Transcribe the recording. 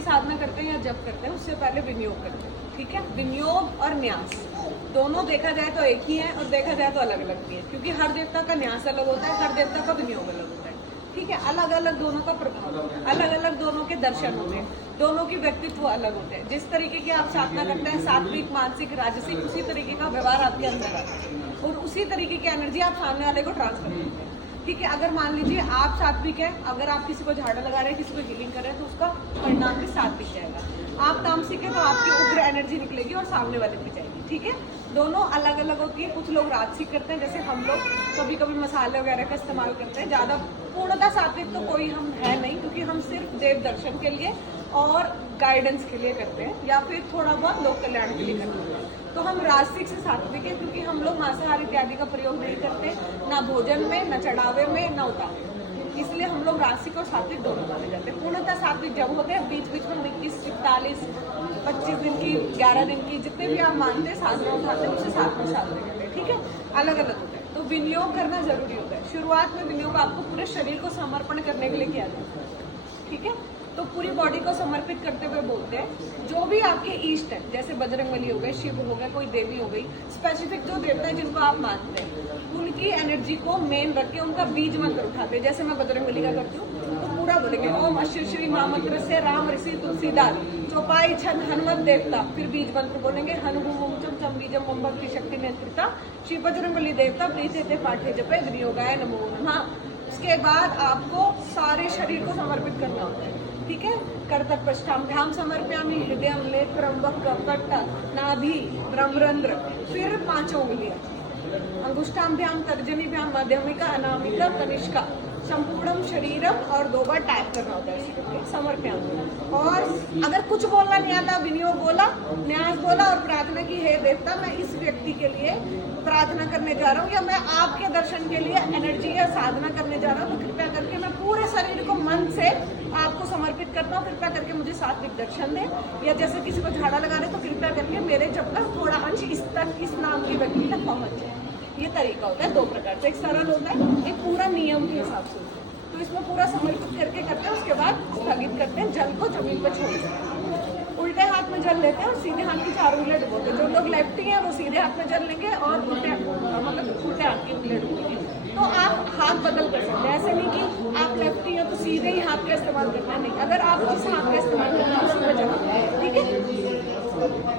भी साधना करते हैं या जप करते हैं उससे पहले विनियोग करते हैं, ठीक है। विनियोग और न्यास दोनों देखा जाए तो एक ही है और देखा जाए तो अलग अलग भी है, क्योंकि हर देवता का न्यास अलग होता है, हर देवता का विनियोग अलग होता है, ठीक है। अलग अलग दोनों का प्रभाव, अलग अलग दोनों के दर्शन होते हैं, दोनों की व्यक्तित्व अलग होते हैं। जिस तरीके की आप साधना करते हैं सात्विक, मानसिक, राजसिक, उसी तरीके का व्यवहार आपके अंदर आता है और उसी तरीके की एनर्जी आप सामने वाले को ट्रांसफर करते हैं, ठीक है। अगर मान लीजिए आप सात्विक है, अगर आप किसी को झाड़ा लगा रहे हैं, किसी को हीलिंग कर रहे हैं, तो उसका परिणाम भी सात्विक जाएगा। आप तामसिक है तो आपकी उग्र एनर्जी निकलेगी और सामने वाले पे जाएगी, ठीक है। दोनों अलग अलग होती है। कुछ लोग राजसिक करते हैं, जैसे हम लोग कभी कभी मसाले वगैरह का इस्तेमाल करते हैं। ज़्यादा पूर्णतः सात्विक तो कोई हम है नहीं, क्योंकि हम सिर्फ देव दर्शन के लिए और गाइडेंस के लिए करते हैं, या फिर थोड़ा बहुत लोक कल्याण के लिए करते हैं। तो हम राजसिक से सात्विक है, क्योंकि हम लोग मांसाहार इत्यादि का प्रयोग नहीं करते, ना भोजन में, ना चढ़ावे में, ना उतारे, इसलिए हम लोग राजसिक और सात्विक दोनों माने जाते हैं। पूर्णतः सात्विक जब होते हैं, बीच बीच में 21, 41, 25 दिन की, 11 दिन की, जितने भी आप मानते हैं साधना उठाते हैं, उससे साथ में साधना करते हैं, ठीक है। अलग अलग होता है। तो विनियोग करना जरूरी होता है। शुरुआत में विनियोग आपको पूरे शरीर को समर्पण करने के लिए किया जाता है, ठीक है। तो पूरी बॉडी को समर्पित करते हुए बोलते हैं जो भी आपके इष्ट हैं, जैसे बजरंगबली हो गए, शिव हो गए, कोई देवी हो गई, स्पेसिफिक जो देवता है जिनको आप मानते हैं, उनकी एनर्जी को मेन रख के उनका बीज मंत्र उठाते हैं। जैसे मैं बजरंगबली का करती हूँ तो पूरा बोलेंगे ओम अश्व श्री महामंत्र से राम ऋषि तुलसीदास चौपाई छंद हनुमत देवता, फिर बीज मंत्र बोलेंगे हनुम चम चम बीजम ओम भक्ति शक्ति नेत्रिता श्री बजरंगबली देवता प्रीति ते पाठे जपे विनियोगाय नमो नमः। उसके बाद आपको सारे शरीर को समर्पित करना होता है, ठीक है। करतक पृष्ठाभ्याम समर्पयामि, हृदयम नेत्रम वक्र कट्ट नाभि ब्रह्मरंध्र, फिर 5 उंगलियां, अंगुष्ठाभ्याम तर्जनीभ्याम मध्यमिका अनामिका कनिष्का, संपूर्णम शरीरम, और 2 बार टैप करना होता है समर्पयामि। और अगर कुछ बोलना नहीं आता, विनियोग बोला, न्यास बोला और प्रार्थना की, हे देवता मैं इस व्यक्ति के लिए प्रार्थना करने जा रहा हूँ, या मैं आपके दर्शन के लिए एनर्जी या साधना करने जा रहा हूँ, तो कृपया करके मैं पूरे शरीर को मन से आपको समर्पित करता हूँ, कृपया करके मुझे सात्विक दर्शन दें। या जैसे किसी को झाड़ा लगा रहे तो कृपया करके मेरे जब तक थोड़ा अंश इस तक, इस नाम की व्यक्ति तक पहुँच जाए। ये तरीका होता है 2 प्रकार से, एक सरल होता है, एक पूरा नियम के हिसाब से। तो इसमें पूरा समर्पित करके करते हैं, उसके बाद स्थगित करते हैं, जल को जमीन पर छोड़ते हैं, उल्टे हाथ में जल लेते हैं और सीधे हाथ की 4 उंगलियां डुबोते हैं। जो लोग लेफ्टी हैं वो सीधे हाथ में जल लेंगे और उल्टे हाथ की उंगलियां डुबोएंगे। तो आप हाथ बदल कर सकते हैं, ऐसे नहीं कि आप लेफ्टी हैं तो सीधे ही हाथ का इस्तेमाल करना है, नहीं। अगर आप जिस हाथ का इस्तेमाल करते हैं उसी में जल, ठीक है।